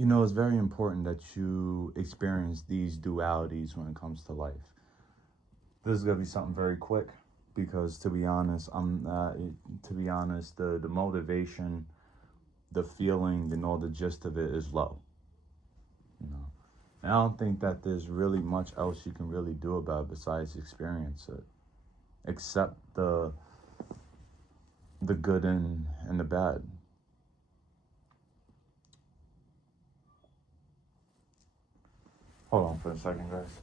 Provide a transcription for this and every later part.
You know, it's very important that you experience these dualities when it comes to life. This is gonna be something very quick because, to be honest, the motivation, the feeling, and all the gist of it is low. You know, and I don't think that there's really much else you can really do about it besides experience it, except the good and the bad. Hold on for a second, guys.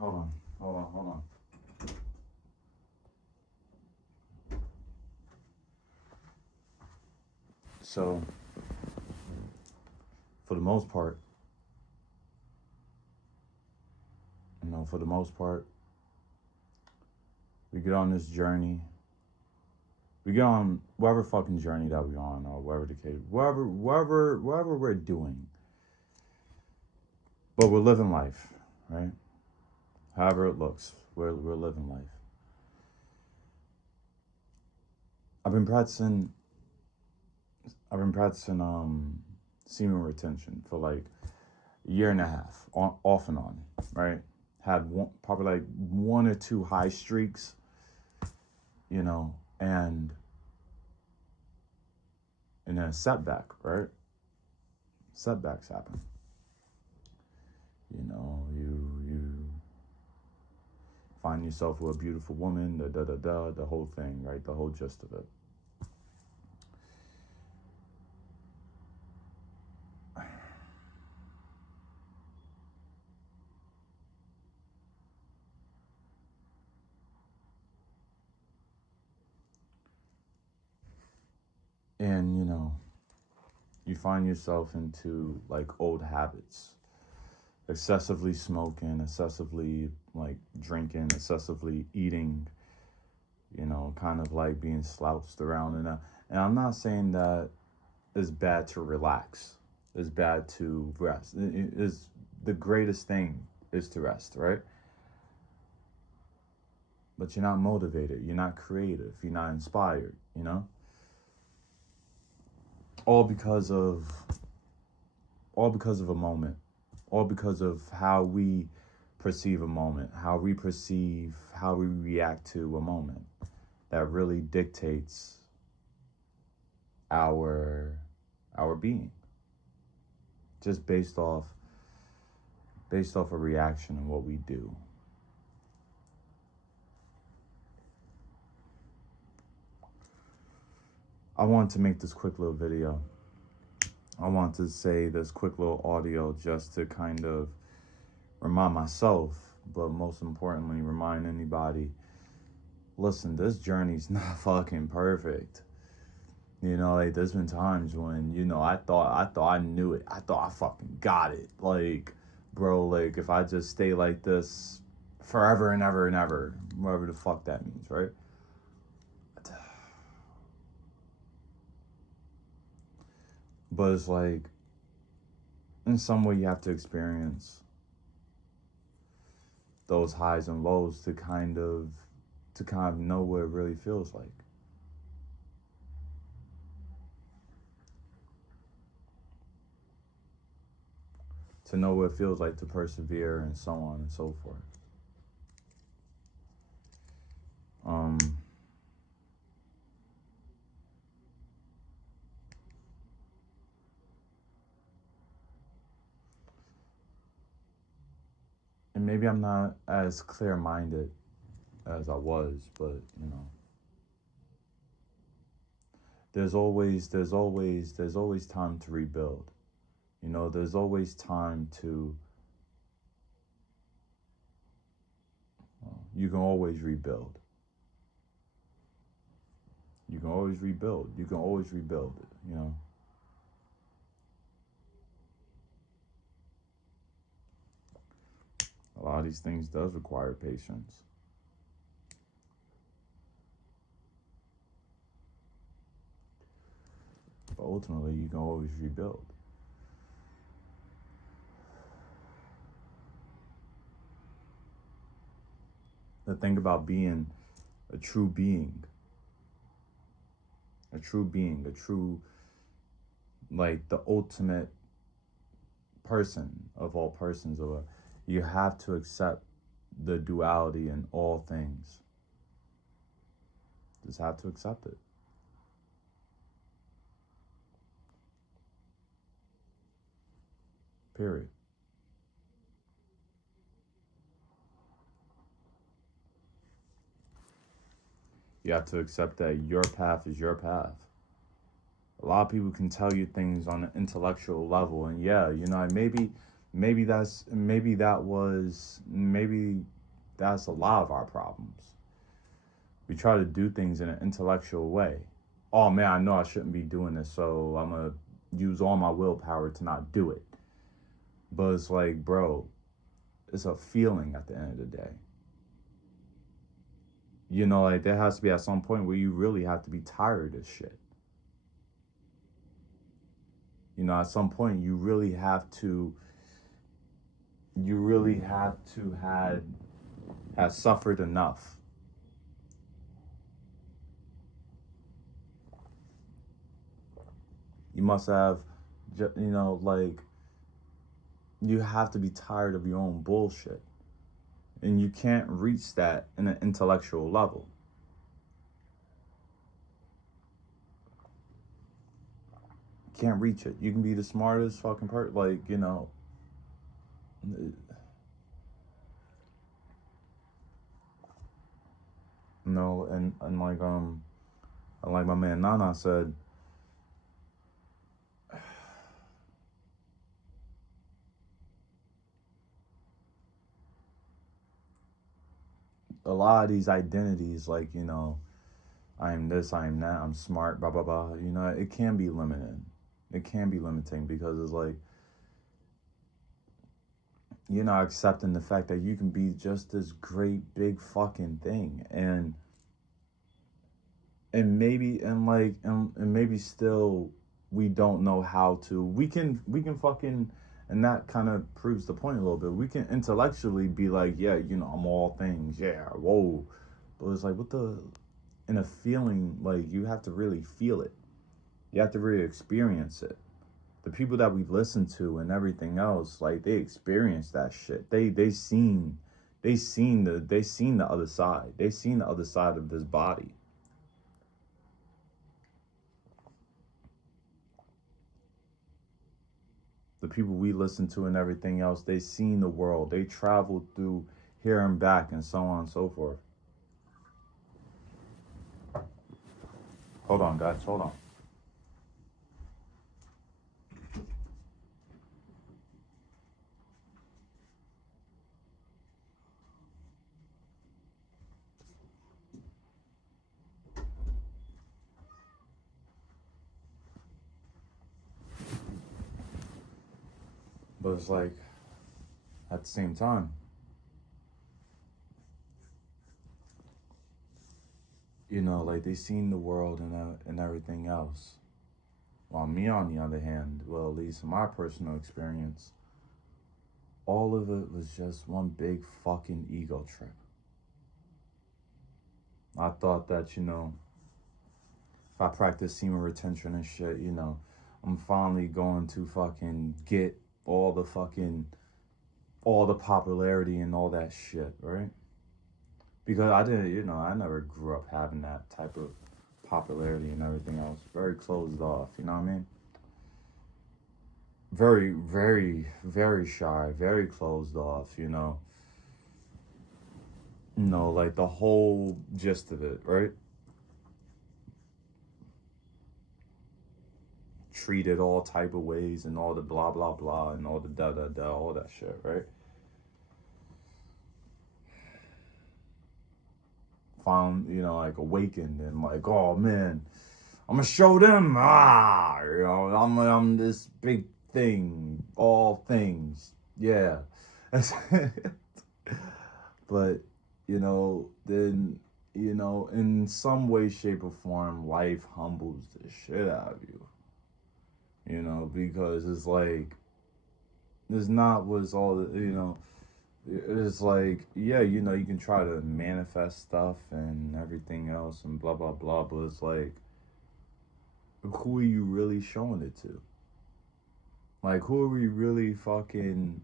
Hold on. So, for the most part, for the most part, we get on this journey. We get on whatever fucking journey that we're on, or whatever the case, whatever we're doing. But we're living life, right? However it looks, we're living life. I've been practicing. I've been practicing semen retention for like a year and a half, off and on, right? Had probably like one or two high streaks, and then a setback, right? Setbacks happen. You find yourself with a beautiful woman, the whole thing, right? The whole gist of it. And you find yourself into like old habits, excessively smoking, excessively like drinking, excessively eating, kind of like being slouched around. And I'm not saying that it's bad to relax, it's bad to rest. It is the greatest thing is to rest, right? But you're not motivated, you're not creative, you're not inspired, all because of all because of a moment, all because of how we perceive a moment, how we react to a moment that really dictates our being, just based off a reaction and what we do. I want to make this quick little video. I want to say this quick little audio just to kind of remind myself, but most importantly, remind anybody, listen, this journey's not fucking perfect. Like there's been times when, I thought I knew it. I thought I fucking got it. Like, bro, like if I just stay like this forever and ever and ever, whatever the fuck that means, right? But it's like, in some way, you have to experience those highs and lows to kind of know what it really feels like. To know what it feels like to persevere and so on and so forth. Um, and maybe I'm not as clear minded as I was, but there's always time to rebuild. There's always time to you can always rebuild. You can always rebuild. You can always rebuild it. A lot of these things does require patience. But ultimately you can always rebuild. The thing about being a true being, a true being, like the ultimate person of all persons, or you have to accept the duality in all things. Just have to accept it. Period. You have to accept that your path is your path. A lot of people can tell you things on an intellectual level, and yeah, you know, maybe that's a lot of our problems. We try to do things in an intellectual way. Oh man, I know I shouldn't be doing this, so I'm gonna use all my willpower to not do it. But it's like, bro, it's a feeling at the end of the day. You know, like there has to be at some point where you really have to be tired of shit. You know, at some point you really have to have suffered enough. You must have, you know, like, you have to be tired of your own bullshit. And you can't reach that in an intellectual level. You can't reach it. You can be the smartest fucking person, like, you know. No, and like my man Nana said, a lot of these identities, like, you know, I am this, I am that, I'm smart, blah blah blah. You know, it can be limited. It can be limiting because it's like, you're not accepting the fact that you can be just this great big fucking thing, and maybe still we don't know how to. We can fucking, and that kind of proves the point a little bit. We can intellectually be like, yeah, you know, I'm all things, yeah, whoa, but it's like, what the, in a feeling, like, you have to really feel it. You have to really experience it. The people that we listen to and everything else, like, they experienced that shit. They seen the other side. They seen the other side of this body. The people we listen to and everything else, they seen the world. They traveled through here and back and so on and so forth. Hold on, guys. Hold on. But it's like, at the same time, you know, like, they seen the world and everything else. While me, on the other hand, well, at least in my personal experience, all of it was just one big fucking ego trip. I thought that, you know, if I practice semen retention and shit, you know, I'm finally going to fucking get all the popularity and all that shit, right? Because I didn't, you know, I never grew up having that type of popularity and everything else. Very closed off, you know what I mean? Very, very, very shy, very closed off, you know. No, like the whole gist of it, right? Treated all type of ways and all the blah blah blah and all the da da da, all that shit, right? Found, you know, like, awakened and like, oh man, I'm gonna show them, you know, I'm this big thing, all things, yeah. But, you know, then, you know, in some way, shape, or form, life humbles the shit out of you. You know, because it's like, it's not what's all, you know, it's like, yeah, you know, you can try to manifest stuff and everything else and blah blah blah, but it's like, who are you really showing it to? Like, who are we really fucking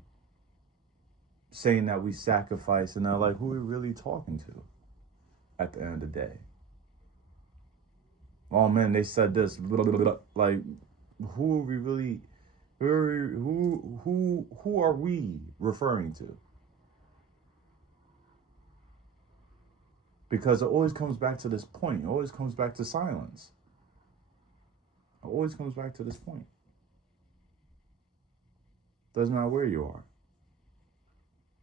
saying that we sacrifice? And like, who are we really talking to at the end of the day? Oh man, they said this. Blah, blah, blah. Like, who are we really? Who are we referring to? Because it always comes back to this point. It always comes back to silence. It always comes back to this point. Doesn't matter where you are.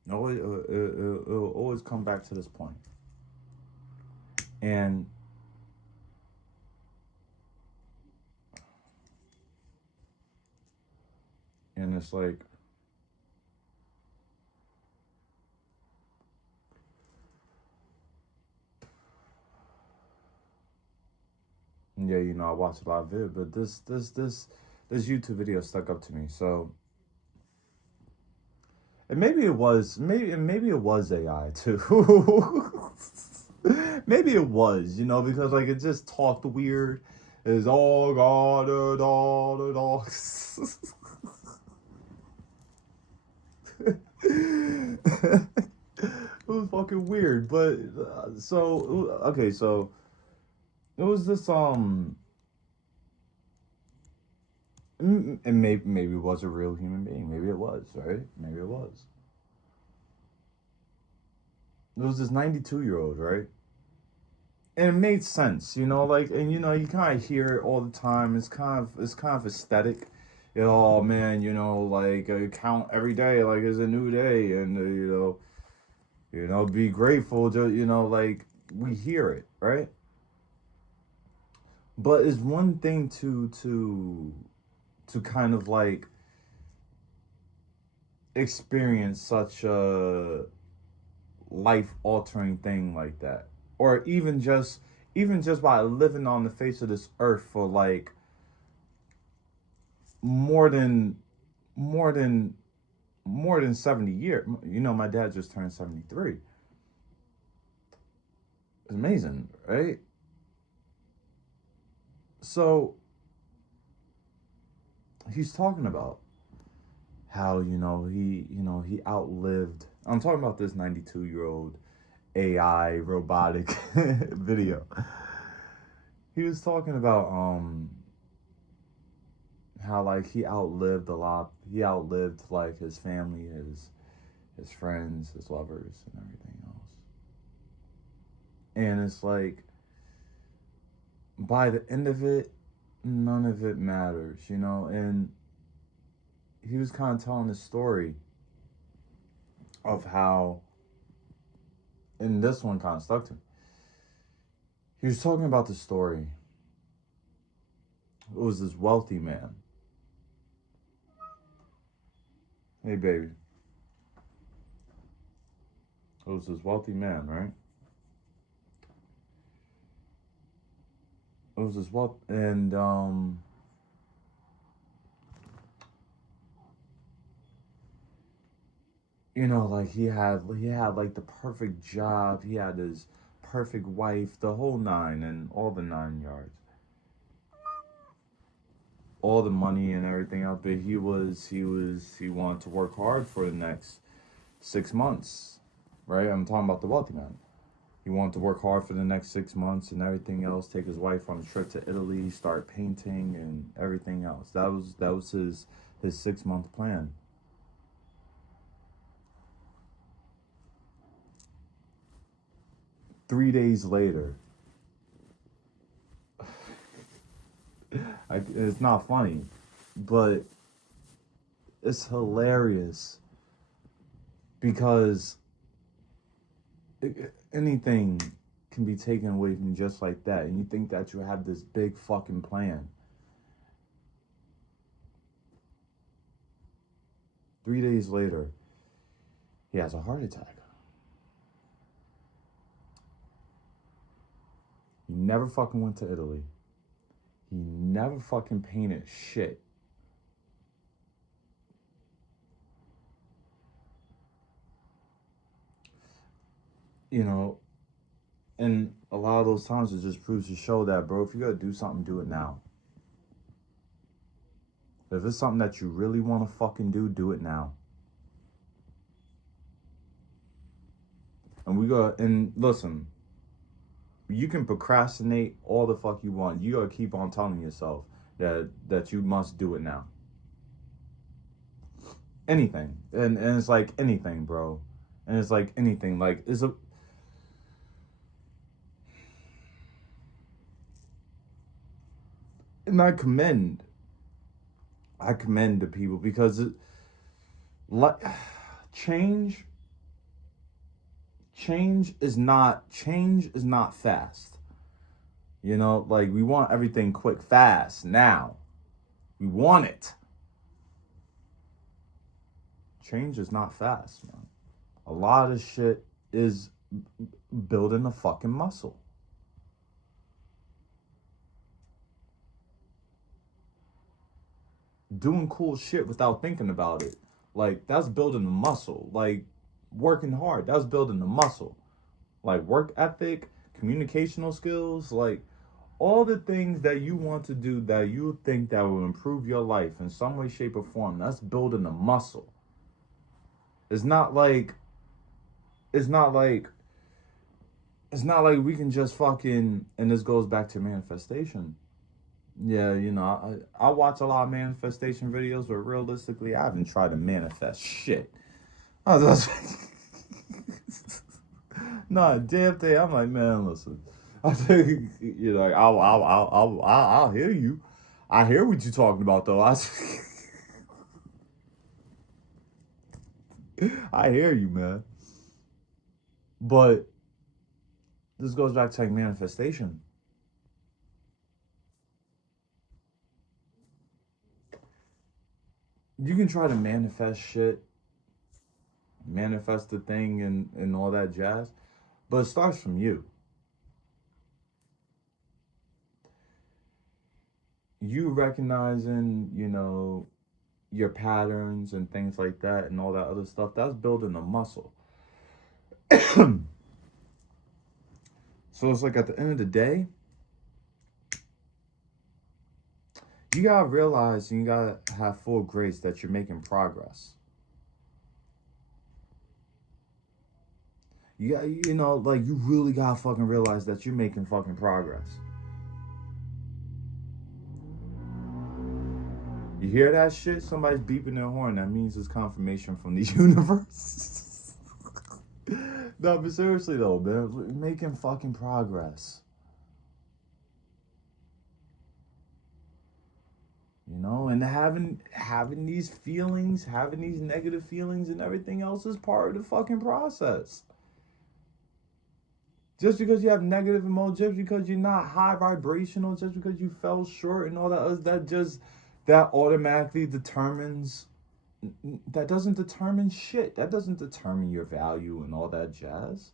It'll always come back to this point. And it's like, yeah, you know, I watch a lot of it, but this YouTube video stuck up to me. So, and maybe it was AI too. Maybe it was, you know, because like it just talked weird. It's all God, all. It was fucking weird, but so okay, so it was this and maybe it was a real human being. Maybe it was, right? Maybe it was. It was this 92-year-old, right? And it made sense, you know, like, and you know, you kind of hear it all the time. It's kind of aesthetic. You know, oh man, you know, like count every day like it's a new day, and you know, be grateful. You know, like we hear it, right? But it's one thing to kind of like experience such a life altering thing like that, or even just by living on the face of this earth for like more than more than more than 70 years. You know, my dad just turned 73. It's amazing, right? So he's talking about how, he outlived, I'm talking about this 92-year-old AI robotic video. He was talking about how like he outlived like his family, his friends, his lovers, and everything else. And it's like, by the end of it, none of it matters, you know. And he was kind of telling this story of how, and this one kind of stuck to me. He was talking about the story. It was this wealthy man. Hey, baby. It was this wealthy man, right? It was this wealth, and you know, like he had like the perfect job. He had his perfect wife, the whole nine, and all the 9 yards, all the money and everything else. But he wanted to work hard for the next 6 months, right? I'm talking about the wealthy man. He wanted to work hard for the next 6 months and everything else. Take his wife on a trip to Italy, start painting and everything else. That was his 6 month plan. 3 days later, it's not funny, but it's hilarious because anything can be taken away from you just like that, and you think that you have this big fucking plan. 3 days later, he has a heart attack. He never fucking went to Italy. He never fucking painted shit. You know, and a lot of those times it just proves to show that, bro, if you gotta do something, do it now. If it's something that you really want to fucking do it now. And listen, you can procrastinate all the fuck you want. You gotta keep on telling yourself that you must do it now. Anything. And it's like anything, bro. And it's like anything. Like and I commend the people because like change is not fast. You know, like we want everything quick, fast, now. We want it. Change is not fast, man. A lot of shit is building a fucking muscle. Doing cool shit without thinking about it. Like, that's building a muscle. Like, working hard, that's building a muscle. Like, work ethic, communicational skills, like, all the things that you want to do that you think that will improve your life in some way, shape, or form, that's building a muscle. It's not like it's not like we can just fucking, and this goes back to manifestation. Yeah, you know, I watch a lot of manifestation videos, but realistically, I haven't tried to manifest shit. I was just nah, damn thing. I'm like, man, listen. I think, you know, I'll hear you. I hear what you're talking about, though. I hear you, man. But this goes back to like manifestation. You can try to manifest shit, manifest the thing, and all that jazz, but it starts from you. You recognizing, you know, your patterns and things like that, and all that other stuff. That's building a muscle. So it's like at the end of the day, you gotta realize and you gotta have full grace that you're making progress. You got, you know, like you really gotta fucking realize that you're making fucking progress. You hear that shit? Somebody's beeping their horn. That means it's confirmation from the universe. No, but seriously though, man, we're making fucking progress. You know, and having these feelings, having these negative feelings and everything else is part of the fucking process. Just because you have negative emotions, just because you're not high vibrational, just because you fell short and all that, that automatically determines, that doesn't determine shit. That doesn't determine your value and all that jazz.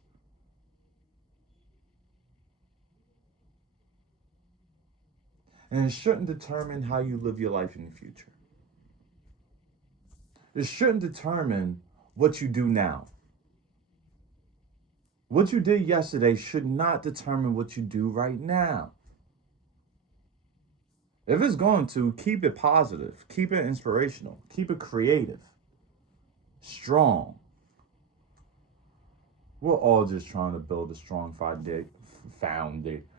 And it shouldn't determine how you live your life in the future. It shouldn't determine what you do now. What you did yesterday should not determine what you do right now. If it's going to, keep it positive, keep it inspirational, keep it creative, strong. We're all just trying to build a strong foundation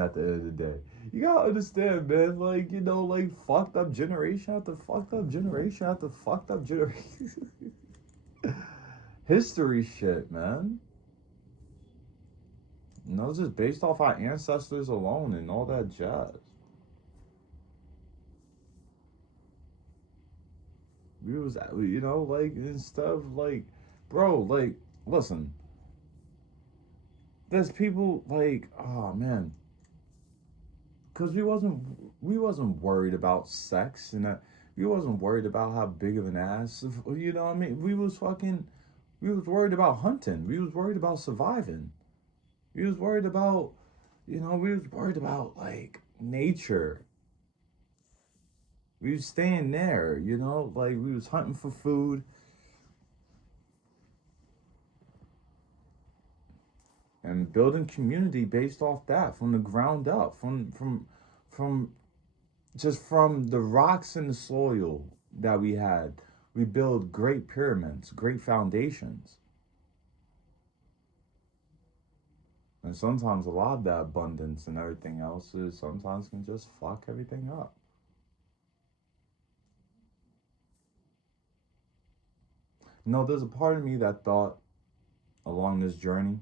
at the end of the day. You gotta understand, man. Like, you know, like fucked up generation after fucked up generation after fucked up generation. History shit, man. You know, just based off our ancestors alone and all that jazz. We was, you know, like, instead of like, bro, like, listen, there's people like, oh man, because we wasn't worried about sex and that, we wasn't worried about how big of an ass, you know what I mean? We was worried about hunting. We was worried about surviving. We was worried about, you know, we was worried about like nature. We was staying there, you know, like we was hunting for food and building community based off that from the ground up, from just from the rocks and the soil that we had, we build great pyramids, great foundations. And sometimes a lot of that abundance and everything else is sometimes can just fuck everything up. No, there's a part of me that thought along this journey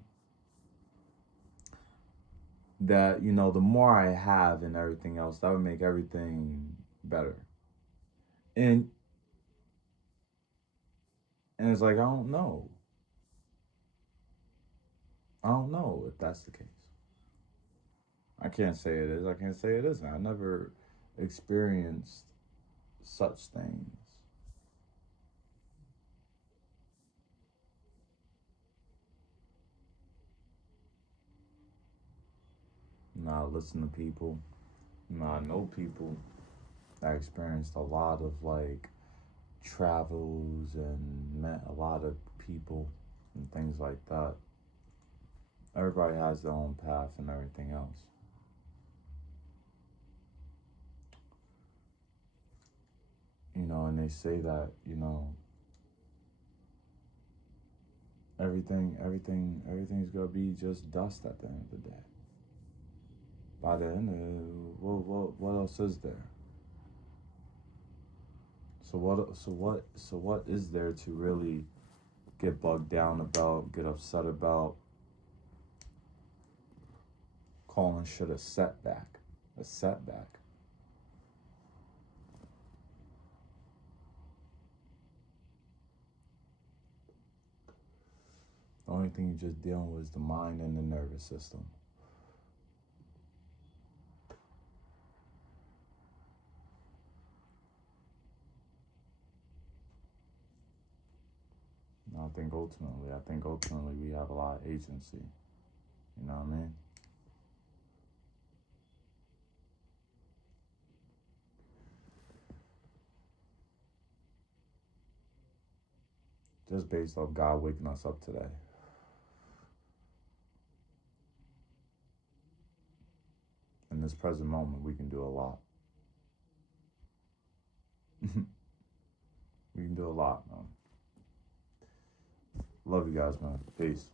that, you know, the more I have and everything else, that would make everything better. And it's like, I don't know. I don't know if that's the case. I can't say it is. I can't say it isn't. I never experienced such things. Now I listen to people. Now I know people that experienced a lot of like travels and met a lot of people and things like that. Everybody has their own path and everything else. You know, and they say that, you know, everything's gonna be just dust at the end of the day. By the end of it, what else is there? So what is there to really get bogged down about, get upset about, calling shit a setback? A setback. The only thing you're just dealing with is the mind and the nervous system. And I think ultimately we have a lot of agency. You know what I mean? Just based off God waking us up today. In this present moment, we can do a lot. We can do a lot, man. Love you guys, man. Peace.